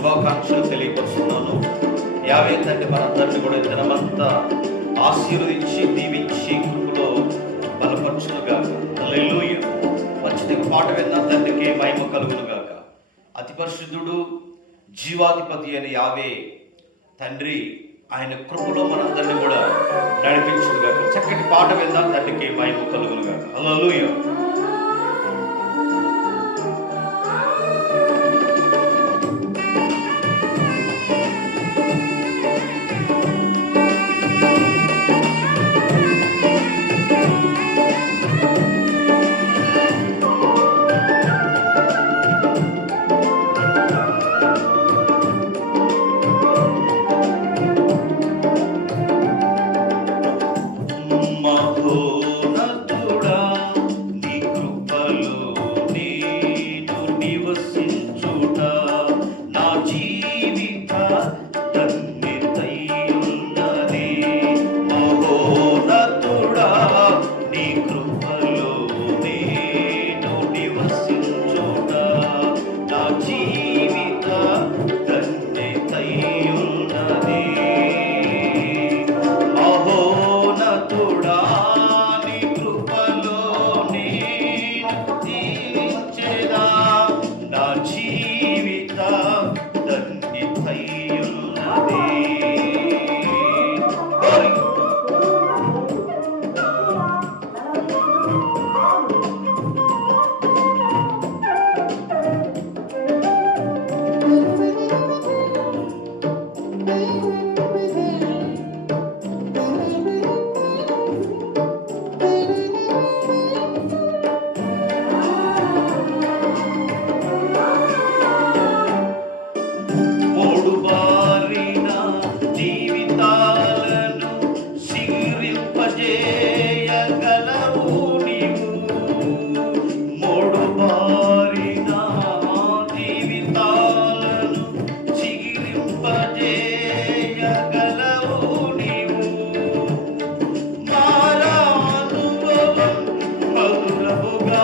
శుభాకాంక్షలు తెలియపరుస్తున్నాను. యావే తండ్రి మనందరినీ కూడా దినమంతా ఆశీర్వదించి దీవించి కృపలో బలపరచునుగా హల్లెలూయ. మంచిది పాట విన్న తండ్రికే మహిమ కలుగునుగాక. అతి పరిశుద్ధుడు జీవాధిపతి అని యావే తండ్రి ఆయన కృపలో మనందరినీ కూడా నడిపించునుగాక. చక్కటి పాట విందాం తండ్రికి మహిమ కలుగునుగాక. హల్లెలూయ. होगा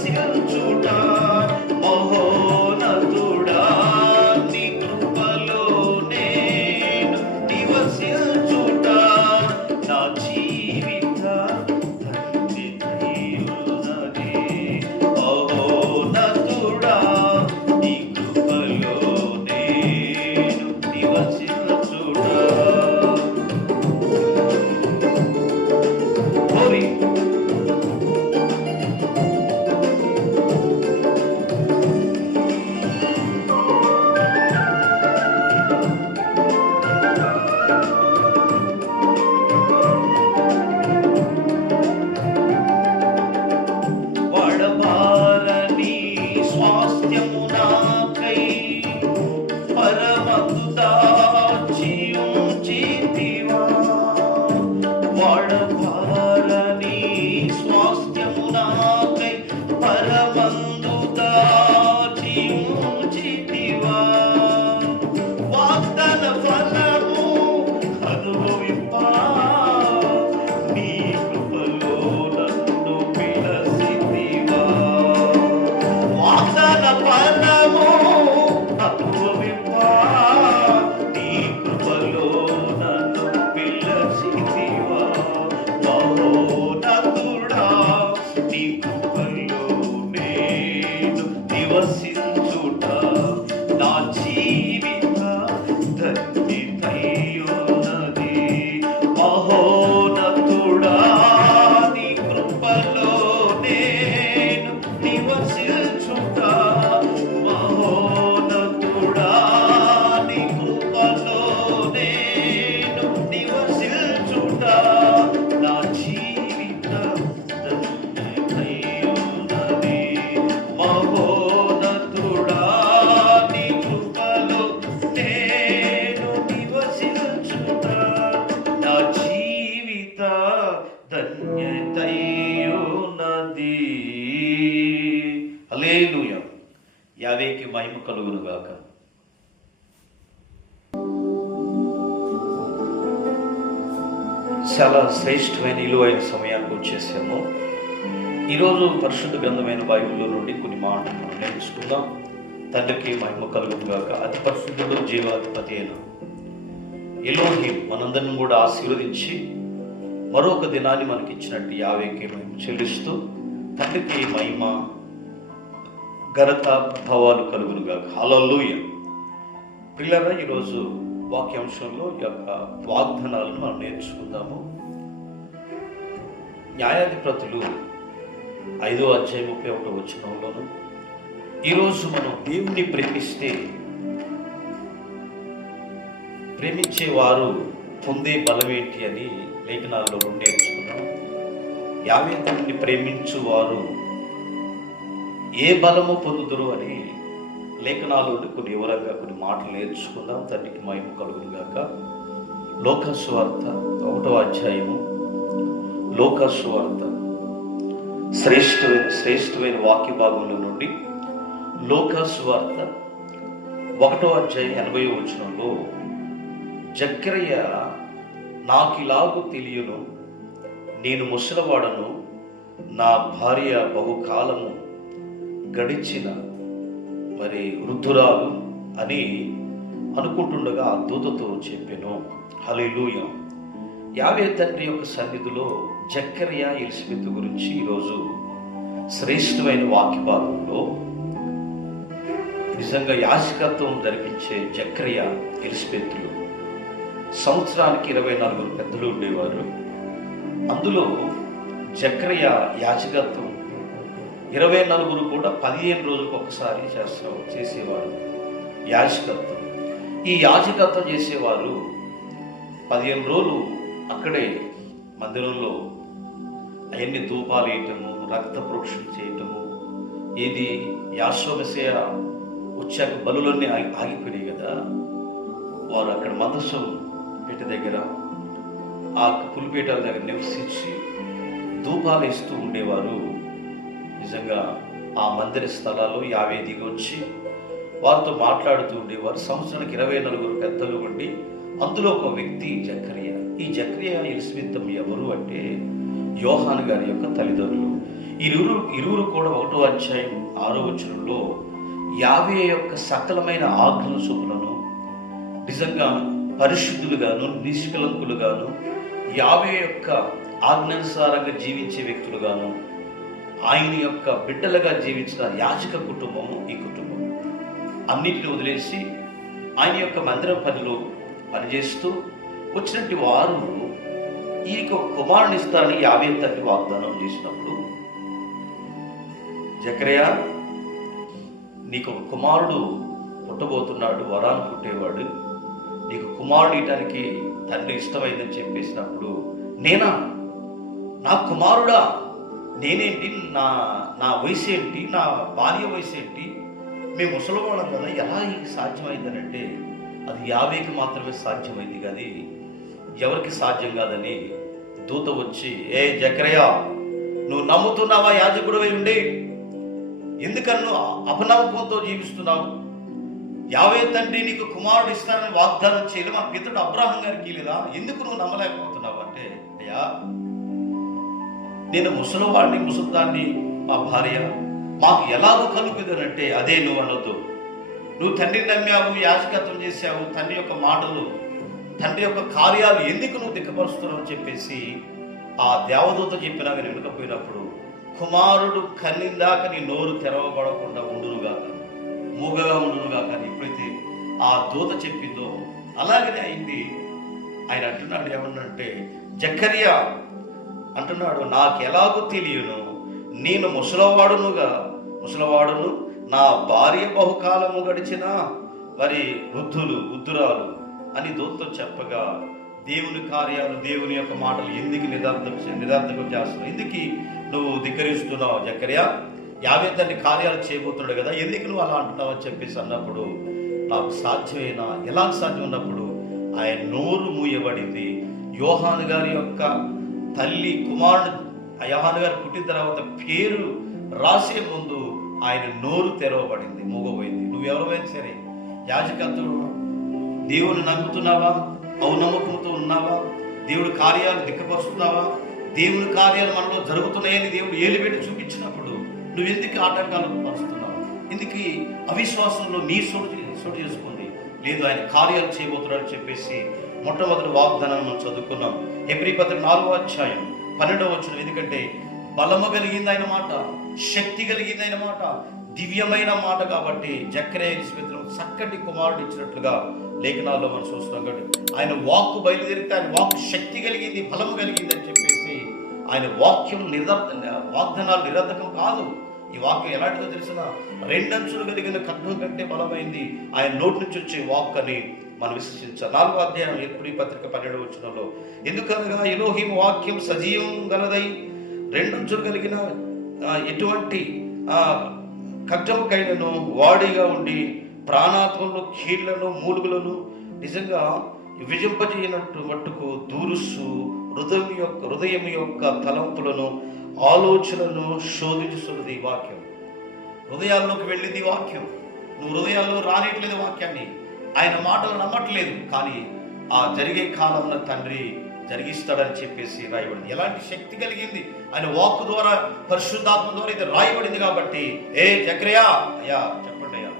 seu tá lugar. చాలా శ్రేష్టమైన విలువైన సమయానికి వచ్చేసాము. ఈరోజు పరిశుద్ధ గ్రంథమైన బైబిల్లో నుండి కొన్ని మాటలు మనం నేర్చుకుందాం. తండ్రికి మహిమ కలుగుగాక అతి పరిశుద్ధుడు జీవాధిపతి అయిన ఎలోహిం మనందరిని కూడా ఆశీర్వదించి మరొక దినాన్ని మనకి ఇచ్చినట్టు యావేకి మేము చెల్లిస్తూ తండ్రికి మహిమ ఘనత ప్రభావాలు హలో లూయ పిల్లరా ఈరోజు వాక్యాంశంలో ఈ యొక్క వాగ్దానాలను మనం నేర్చుకుందాము. న్యాయాధిపతులు ఐదో అధ్యాయం ముప్పై ఒకటో వచ్చినంలోను ఈరోజు మనం దేవుని ప్రేమిస్తే ప్రేమించే వారు పొందే బలం ఏంటి అని లేఖనాల్లో నేర్చుకున్నాం. యావే ప్రేమించు వారు ఏ బలము పొందుదురు అని లేఖనాలు కొన్ని వివరంగా కొన్ని మాటలు నేర్చుకుందాం. తండ్రికి మహిమ కలుగును గాక. లోకస్వార్త ఒకటో అధ్యాయము. లోకస్వార్త శ్రేష్టమైన శ్రేష్టమైన వాక్య భాగంలో నుండి లోకస్వార్త ఒకటో అధ్యాయం ఎనభై వచనంలో నాకు ఇలాగో తెలియను. నేను ముసలవాడను. నా భార్య బహుకాలము గడిచిన మరి వృద్ధురాలు అని అనుకుంటుండగా ఆ దూతతో చెప్పాను. హలీలూయ యావే తండ్రి యొక్క సన్నిధిలో జక్కరియా ఎలిజబెత్ గురించి ఈరోజు శ్రేష్టమైన వాక్యపాదంలో నిజంగా యాచకత్వం జరిపించే జక్రియ ఎలిజబెత్లు సంవత్సరానికి ఇరవై నలుగురు పెద్దలు ఉండేవారు. అందులో జక్రియ యాచకత్వం ఇరవై నలుగురు కూడా పదిహేను రోజులకు ఒకసారి చేస్తా చేసేవారు. యాచకత్వం ఈ యాచకత్వం చేసేవారు పదిహేను రోజులు అక్కడే మందిరంలో అవన్నీ ధూపాలు వేయటము రక్త ప్రోక్షణ చేయటము ఇది యాశ్వమశయ వచ్చాక బలులన్నీ ఆగి ఆగిపోయినాయి కదా. వారు అక్కడ మందసం పెట్టె దగ్గర ఆ పులిపేటల దగ్గర నివసించి ధూపాలు ఇస్తూ ఉండేవారు. నిజంగా ఆ మందిర స్థలాల్లో యావే దిగి వచ్చి వారితో మాట్లాడుతూ ఉండేవారు. సంవత్సరానికి ఇరవై నలుగురు పెద్దలు ఉండి అందులో ఒక వ్యక్తి జక్రియ. ఈ జక్రియ ఎలిజబెత్తం ఎవరు అంటే యోహాన్ గారి యొక్క తల్లిదండ్రులు. ఇరువురు ఇరువురు కూడా ఒకటో అధ్యాయం ఆరో వచనంలో యావే యొక్క సకలమైన ఆజ్ఞల శుభులను నిజంగా పరిశుద్ధులుగాను నిష్కలంకులుగాను యావే యొక్క ఆజ్ఞానుసారంగా జీవించే వ్యక్తులుగాను ఆయన యొక్క బిడ్డలుగా జీవించిన యాజక కుటుంబము ఈ కుటుంబం. అన్నిటిని వదిలేసి ఆయన యొక్క మందిరం పనిలో పనిచేస్తూ వచ్చినట్టు వారు ఈ ఒక కుమారుని ఇస్తారని యాభై తండ్రి వాగ్దానం చేసినప్పుడు జకరయ్య నీకు ఒక కుమారుడు పుట్టబోతున్నాడు వరాన్ని పుట్టేవాడు. నీకు కుమారుడు ఇయటానికి తండ్రి ఇష్టమైందని చెప్పేసినప్పుడు నేనా? నా కుమారుడా? నేనేంటి? నా నా వయసు ఏంటి నా భార్య వయసు ఏంటి మేము ముసలివాళ్ళం కదా ఎలా ఇది సాధ్యమైందనంటే అది యావేకి మాత్రమే సాధ్యమైంది కానీ ఎవరికి సాధ్యం కాదని దూత వచ్చి ఏ జక్రయ్య నువ్వు నమ్ముతున్నావా యాజకుడు ఉండి? ఎందుకని నువ్వు అపనమ్మకంతో జీవిస్తున్నావు? యావే తండ్రి నీకు కుమారుడు ఇస్తానని వాగ్దానం చేయలేదు మా పితడు అబ్రాహం గారికి లేదా ఎందుకు నువ్వు నమ్మలేకపోతున్నావు? అంటే అయ్యా నేను ముసలివాడిని ముసలిదాన్ని మా భార్య. మాకు ఎలాగో కలుగుదనంటే అదే నువ్వు అనొద్దు. నువ్వు తండ్రి నమ్మావు యాజకత్వం చేశావు తండ్రి యొక్క మాటలు తండ్రి యొక్క కార్యాలు ఎందుకు నువ్వు దిక్కపరుస్తున్నావు అని చెప్పేసి ఆ దేవదూత చెప్పినా నేను వినకపోయినప్పుడు కుమారుడు కన్నిందాక నీ నోరు తెరవబడకుండా ఉండునుగా మూగగా ఉండునుగా కానీ ఎప్పుడైతే ఆ దూత చెప్పిందో అలాగనే అయింది. ఆయన అంటున్నాడు ఏమన్నంటే జక్కరియా అంటున్నాడు నాకు ఎలాగో తెలియను? నేను ముసలవాడునుగా ముసలవాడును నా భార్య బహుకాలము గడిచిన మరి వృద్ధులు వృద్ధురాలు అని దూతతో చెప్పగా దేవుని కార్యాలు దేవుని యొక్క మాటలు ఎందుకు నిదార్థం నిదార్థకం చేస్తున్నావు? ఎందుకు నువ్వు ధిక్కరిస్తున్నావు జక్కర్యా యాభై తన్ని కార్యాలు చేయబోతున్నాడు కదా ఎందుకు నువ్వు అలా అంటున్నావు? అని చెప్పేసి అన్నప్పుడు నాకు సాధ్యమైనా ఎలా సాధ్యం ఉన్నప్పుడు ఆయన నోరు మూయబడింది. యోహాను గారి యొక్క తల్లి కుమారుడు యహాను గారు పుట్టిన తర్వాత పేరు రాసే ముందు ఆయన నోరు తెరవబడింది మూగబోయింది. నువ్వెవరైనా సరే యాజకత్తుడు దేవుని నమ్ముతున్నావా? ఔనమ్మకంతో ఉన్నావా? దేవుడి కార్యాలు దిక్కపరుస్తున్నావా దేవుని కార్యాలు మనలో జరుగుతున్నాయని దేవుడు ఏలిపెట్టి చూపించినప్పుడు నువ్వు ఎందుకు ఆటంకాలు పరుస్తున్నావు? ఎందుకు అవిశ్వాసంలో నీ సోటు సోటు చేసుకుంది లేదు ఆయన కార్యాలు చేయబోతున్నాడని చెప్పేసి మొట్టమొదటి వాగ్దానం మనం చదువుకున్నాం. ఎబ్రి పత్రిక నాలుగో అధ్యాయం పన్నెండవ వచ్చిన ఎందుకంటే బలము కలిగింది ఆయన మాట శక్తి కలిగింది ఆయన మాట దివ్యమైన మాట కాబట్టి జక్రే ఎలిజబెత్ను చక్కటి కుమారుడు ఇచ్చినట్లుగా లేఖనాల్లో మనం చూస్తున్నాం కాబట్టి ఆయన వాక్కు బయలుదేరితే ఆయన వాక్ శక్తి కలిగింది బలము కలిగింది అని చెప్పేసి ఆయన వాక్యం నిరర్ వాగ్దానాలు నిరర్థకం కాదు. ఈ వాక్యం ఎలాంటిదో తెలిసిన రెండంచులు కలిగిన ఖడ్గం కంటే బలమైంది. ఆయన నోటి నుంచి వచ్చే వాక్ అని మనం విశ్వసించాలి నాలుగో అధ్యాయం ఎప్పుడు పత్రిక పన్నెండు వచ్చినలో ఎందుకనగా ఇలోహిం వాక్యం సజీవం గలదై రెండంచులు కలిగిన ఎటువంటి ఆ, వాడిగా ఉండి ప్రాణాత్మలో కీళ్ళను మూలుగులను నిజంగా విజింపజేయనట్టు మట్టుకు దూరుస్తూ హృదయం యొక్క హృదయం యొక్క తలంపులను ఆలోచనలను శోధించుతున్నది ఈ వాక్యం. హృదయాల్లోకి వెళ్ళింది ఈ వాక్యం. నువ్వు హృదయాల్లో రానిట్లేదు వాక్యాన్ని. ఆయన మాటలు నమ్మట్లేదు. కానీ ఆ జరిగే కాలంలో తండ్రి జరిగిస్తాడని చెప్పేసి రాయబడింది. ఎలాంటి శక్తి కలిగింది? ఆయన వాక్ ద్వారా పరిశుద్ధాత్మ ద్వారా ఇది రాయబడింది కాబట్టి ఏ చక్రయా అయ్యా చెప్పండి అయ్యా.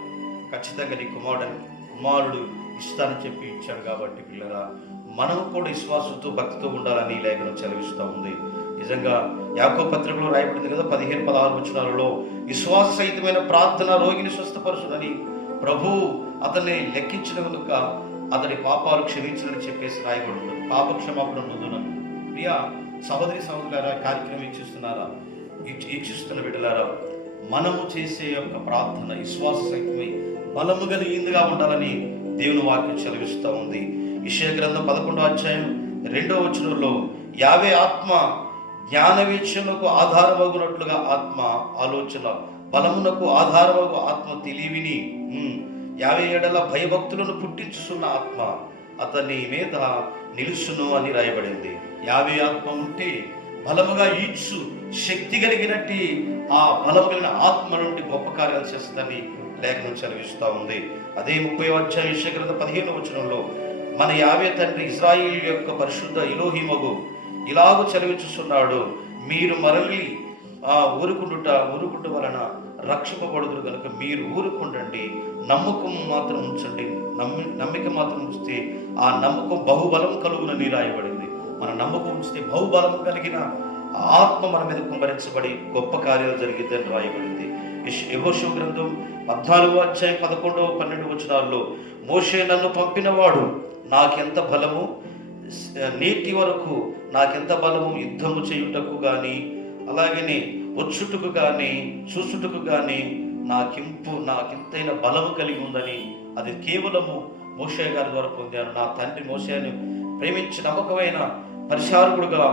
ఖచ్చితంగా నీ కుమారుడు కుమారుడు ఇస్తానని చెప్పి ఇచ్చాడు కాబట్టి పిల్లరా మనం కూడా విశ్వాసంతో భక్తితో ఉండాలని లేఖనం చదివిస్తూ ఉంది. నిజంగా యాకో పత్రికలో రాయబడింది కదా పదిహేను పదహారు వచ్చినాలలో విశ్వాస సహితమైన ప్రార్థన రోగిని స్వస్థపరచునని ప్రభు అతన్ని లెక్కించిన కనుక అతడి పాపాలు క్షమించడని చెప్పేసి రాయబడుతుంది. పాప క్షమాపణ నొందునని ప్రియా సహోదరి సహోదరులారా కార్యక్రమం ఇచ్చిస్తున్నారా ఇచ్చిస్తున్న బిడ్డలారా? మనము చేసే యొక్క ప్రార్థన విశ్వాస శక్తి బలము కలిగిందిగా ఉండాలని దేవుని వాక్యం చదివిస్తూ ఉంది. ఇషయ గ్రంథం పదకొండో అధ్యాయం రెండో వచనంలో యావే ఆత్మ జ్ఞాన వీక్షణకు ఆధారమగునట్లుగా ఆత్మ ఆలోచన బలమునకు ఆధారమగు ఆత్మ తెలివిని యాభై ఏడల భయభక్తులను పుట్టించుతున్న ఆత్మ అతని మీద నిలుసును అని రాయబడింది. యాభై ఆత్మ ఉంటే బలముగా ఈడ్చు శక్తి కలిగినట్టు ఆ బలం కలిగిన ఆత్మ నుండి గొప్ప కార్యాలు చేస్తుందని లేఖనం చదివిస్తూ ఉంది. అదే ముప్పై అధ్యాయ విషయగ్రంథ పదిహేను వచనంలో మన యావే తండ్రి ఇజ్రాయిల్ యొక్క పరిశుద్ధ ఇలోహిమగు ఇలాగూ చదివించుస్తున్నాడు మీరు మరలి ఆ ఊరుకుండుట ఊరుకుంట వలన రక్షింపబడుదురు కనుక మీరు ఊరుకుండండి. నమ్మకం మాత్రం ఉంచండి. నమ్మి నమ్మిక మాత్రం ఉంచితే ఆ నమ్మకం బహుబలం కలుగునని రాయబడింది మన నమ్మకం ఉంచితే బహుబలం కలిగిన ఆత్మ మన మీద కుమ్మరించబడి గొప్ప కార్యాలు జరిగిద్దని రాయబడింది. యహోషు గ్రంథం పద్నాలుగో అధ్యాయం పదకొండవ పన్నెండు వచనాల్లో మోషే నన్ను పంపినవాడు నాకెంత బలము? నేటి వరకు నాకెంత బలము? యుద్ధము చేయుటకు కానీ అలాగనే వచ్చుటకు కానీ చూసుటకు కానీ నాకింపు నాకింతైన బలము కలిగి ఉందని అది కేవలము మోషే గారి ద్వారా పొందాను. నా తండ్రి మోషేని ప్రేమించి నమ్మకమైన పరిచారకుడుగా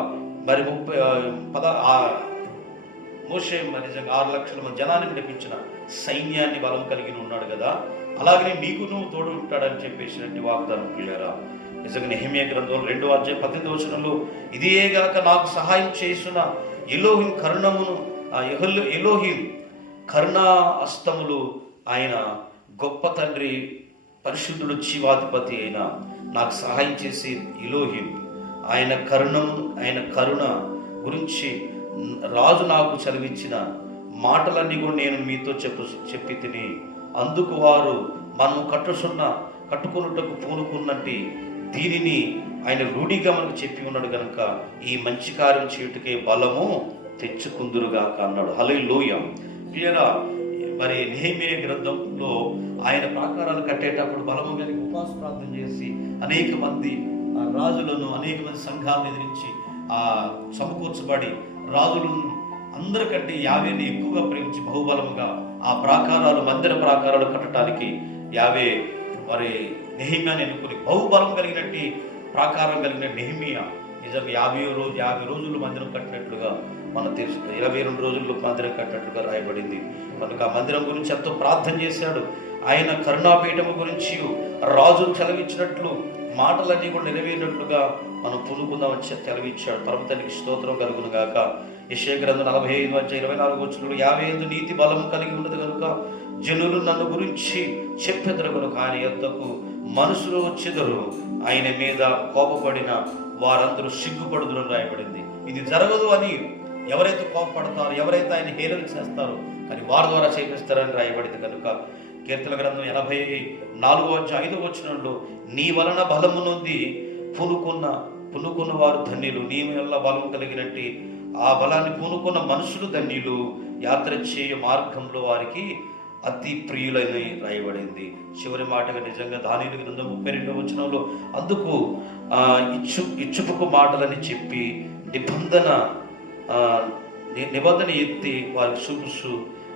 మరి ముప్పై పద మోషయ్య మోషే మరి నిజంగా ఆరు లక్షల మంది జనాన్ని నడిపించిన సైన్యాన్ని బలం కలిగి ఉన్నాడు కదా. అలాగనే నీకు నువ్వు తోడు ఉంటాడని చెప్పేసినట్టు వాగ్దానం పిల్లరా నిజంగా నెహమియ గ్రంథం రెండో అధ్యాయ పద్దెనిమిది వచనంలో ఇదేగాక నాకు సహాయం చేసిన ఎలోహిం కరుణమును ఎహల్ ఎలోహిం కరుణా అస్తములు ఆయన గొప్ప తండ్రి పరిశుద్ధుడు జీవాధిపతి అయిన నాకు సహాయం చేసి ఇలోహిం. ఆయన కరుణము ఆయన కరుణ గురించి రాజు నాకు చదివించిన మాటలన్నీ కూడా నేను మీతో చెప్పు చెప్పి తిని అందుకు వారు మనం కట్టుసున్న కట్టుకున్నట్టుకు పూనుకున్నట్టు దీనిని ఆయన రూఢిగా మనకు చెప్పి ఉన్నాడు కనుక ఈ మంచి కార్యం చేయుటకే బలము తెచ్చుకుందురుగాక అన్నాడు. హలో లోయ క్లియరా మరి నేమే గ్రంథంలో ఆయన ప్రాకారాలు కట్టేటప్పుడు బలము కలిగి ఉపాస ప్రార్థన చేసి అనేక మంది రాజులను అనేక మంది సంఘాలను ఎదిరించి ఆ సమకూర్చబడి రాజులను అందరికంటే యావేని ఎక్కువగా ప్రేమించి బహుబలముగా ఆ ప్రాకారాలు మందిర ప్రాకారాలు కట్టడానికి యావే మరి నెహిమియాని ఎన్నుకుని బహుబలం కలిగినట్టు ప్రాకారం కలిగిన నెహిమియా నిజంగా యాభై రోజు యాభై రోజులు మందిరం కట్టినట్లుగా మనం తెలుసు. ఇరవై రెండు రోజుల్లో మందిరం కట్టినట్లుగా రాయబడింది. కనుక ఆ మందిరం గురించి ఎంతో ప్రార్థన చేశాడు. ఆయన కరుణాపీఠము గురించి రాజు చెలవిచ్చినట్లు మాటలన్నీ కూడా నెరవేరినట్లుగా మనం పులుకుందామని చె- తెలవిచ్చాడు పరమ స్తోత్రం కలుగును గాక. యశయ గ్రంథం నలభై ఐదు వచ్చి ఇరవై నాలుగు వచ్చినప్పుడు యాభై ఐదు నీతి బలం కలిగి ఉన్నది కనుక జనులు నన్ను గురించి చెప్పెదరు కనుక ఆయన యొద్దకు మనుషులు వచ్చెదరు ఆయన మీద కోపపడిన వారందరూ సిగ్గుపడుదురు రాయబడింది. ఇది జరగదు అని ఎవరైతే కోపపడతారో ఎవరైతే ఆయన హేళన చేస్తారో కానీ వారి ద్వారా చేపిస్తారని రాయబడింది కనుక కీర్తన గ్రంథం ఎనభై నాలుగో వచ్చి ఐదు వచ్చినంలో నీ వలన బలము నుండి పూనుకున్న పునుకున్న వారు ధన్యులు. నీ వల్ల బలం కలిగినట్టు ఆ బలాన్ని పూనుకున్న మనుషులు ధన్యులు. యాత్ర చేయ మార్గంలో వారికి అతి ప్రియులని రాయబడింది. చివరి మాటగా నిజంగా దానిలు గ్రంథం ముప్పై రెండో వచనంలో అందుకు ఇచ్చు ఇచ్చుపుకు మాటలని చెప్పి నిబంధన నిబంధన ఎత్తి వారికి చూపుస్తూ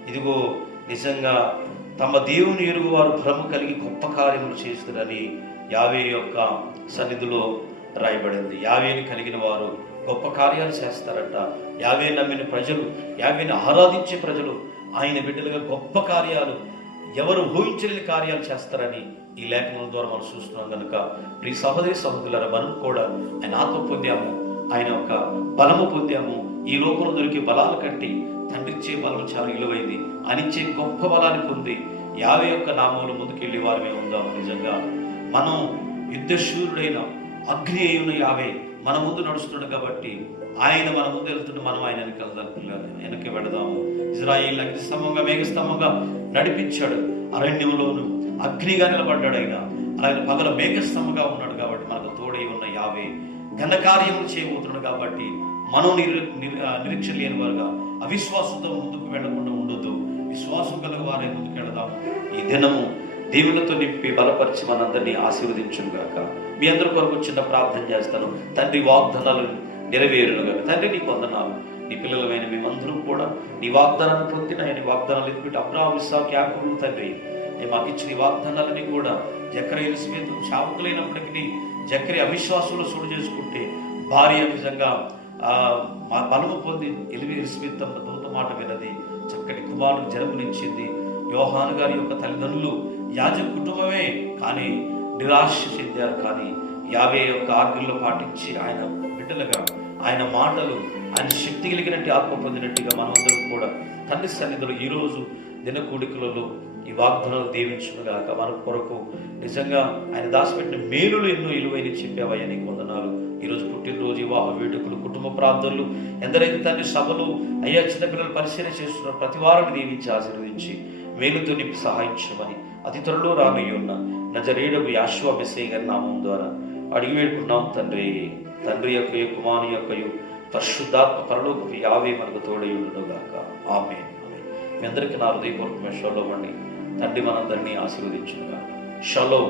ఇదిగో నిజంగా తమ దేవుని ఎరుగు వారు భ్రమ కలిగి గొప్ప కార్యములు చేస్తారని యావే యొక్క సన్నిధిలో రాయబడింది. యావేని కలిగిన వారు గొప్ప కార్యాలు చేస్తారట. యావే నమ్మిన ప్రజలు యావేని ఆరాధించే ప్రజలు ఆయన బిడ్డలుగా గొప్ప కార్యాలు ఎవరు ఊహించలేని కార్యాలు చేస్తారని ఈ లేఖనం ద్వారా మనం చూస్తున్నాం కనుక ప్రియ సహోదరి సహోదరుల మనం కూడా ఆయన ఆత్మ పొందాము ఆయన యొక్క బలము పొందాము ఈ లోకంలో దొరికే బలాల కంటే తండ్రిచ్చే బలం చాలా విలువైంది అనిచ్చే గొప్ప బలాన్ని పొంది యావే యొక్క నామంలో ముందుకెళ్ళి వారమే ఉందాం. నిజంగా మనం యుద్ధశూరుడైన అగ్ని అయిన యావే మన ముందు నడుస్తున్నాడు కాబట్టి ఆయన మన ముందు వెళ్తుంటే మనం ఆయన వెనక వెనక్కి వెళదాము ఇజ్రాయిల్ అగ్నిస్తంభంగా మేఘస్తంభంగా నడిపించాడు. అరణ్యంలోను అగ్నిగా నిలబడ్డాడు ఆయన. అలాగే పగల మేఘస్తంభంగా ఉన్నాడు కాబట్టి మనకు తోడై ఉన్న యావే ఘనకార్యములు చేయబోతున్నాడు కాబట్టి మనం నిర్ నిర్- లేని వారుగా అవిశ్వాసంతో ముందుకు వెళ్ళకుండా ఉండొద్దు. విశ్వాసం కలిగి వారే ముందుకు వెళదాము ఈ దినము దేవులతో నింపి బలపరిచి మనందరినీ ఆశీర్వదించుగాక మీ అందరి కొరకు చిన్న ప్రార్థన చేస్తాను. తండ్రి వాగ్దానాలు నెరవేరునుగాక తండ్రి నీ వందనాలు నీ పిల్లలమైన మేమందరూ కూడా నీ వాగ్దానాన్ని పొందిన నీ వాగ్దానాలు ఎందుకంటే అబ్రాహం క్యాకులు తండ్రి మాకు ఇచ్చిన ఈ వాగ్దానాలని కూడా జక్కర ఎలిసివేతు శావకులైనప్పటికీ జక్కరి అవిశ్వాసంలో సూడు చేసుకుంటే భార్య నిజంగా మా బలము పొంది ఎలివి ఎలిసివేత్ తమ దూత మాట వినది. చక్కటి కుమారుడు జన్మనిచ్చింది యోహాను గారి యొక్క తల్లిదండ్రులు యాజక కుటుంబమే కానీ నిరాశ చెందారు. కానీ యాభై యొక్క ఆజ్ఞల్లో పాటించి ఆయన బిడ్డలుగా ఆయన మాటలు ఆయన శక్తి కలిగినట్టు ఆత్మ పొందినట్టుగా మనమందరం కూడా తండ్రి సన్నిధిలో ఈరోజు దినకూడికలలో ఈ వాగ్దానాలు దీవించుగాక మన కొరకు నిజంగా ఆయన దాచిపెట్టిన మేలులు ఎన్నో ఇలువైన చెప్పావయ్యా నీకు వందనాలు. ఈరోజు పుట్టినరోజు వివాహ వేడుకలు కుటుంబ ప్రార్థనలు ఎందరైతే తండ్రి సభలు అయ్యా చిన్నపిల్లలు పరిశీలన చేస్తున్న ప్రతి వారిని దీవించి ఆశీర్వదించి మేలుతో నింపి సహాయించమని అతి త్వరలో రానయ్యి నజరేడకు యాశ్వ మెస్సే గారి నామం ద్వారా అడిగి వేడుకున్నాం తండ్రి తండ్రి యొక్క కుమారు యొక్క పరిశుద్ధాత్మ పరలోకపు యావే మనకు తోడై ఉండుగాక ఆమె మీ అందరికీ నా హృదయపూర్వక షోలో వండి తండ్రి మనందరినీ ఆశీర్వదించుగా షలో.